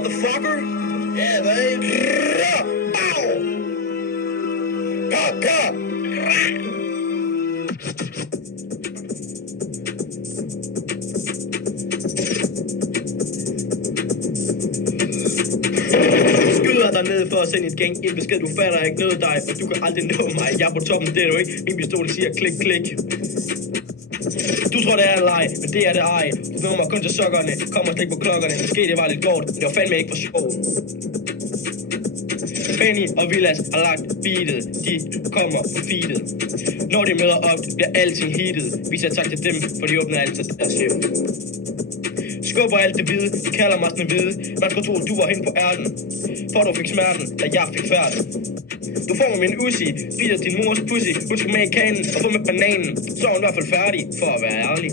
motherfucker. Yeah, baby. Bow. Pop, pop. Skyder dig ned for at sende et gang. En besked, du fatter ikke noget dig, for du kan aldrig nå mig. Jeg er på toppen, det er du ikke. Min pistol siger klik, klik. Du tror det er en leg, men det er det ej. Du nummer kun til sokkerne, kommer slik på klokkerne. Måske det var lidt godt, men det var fandme ikke for sjov. Benny og Vilas har lagt beatet, de kommer på feedet. Når de møder op, bliver alting heatet. Vi siger tak til dem, for de åbner altid deres liv. Skubber alt det hvide, de kalder mig sådan hvide. Man skulle tro, du var hen på ærten, for du fik smerten, da jeg fik færden. Du får mig min Uzi, spiser din mors pussy. Hun skal med i kanen og få med bananen. Så er hun i hvert fald færdig, for at være ærlig.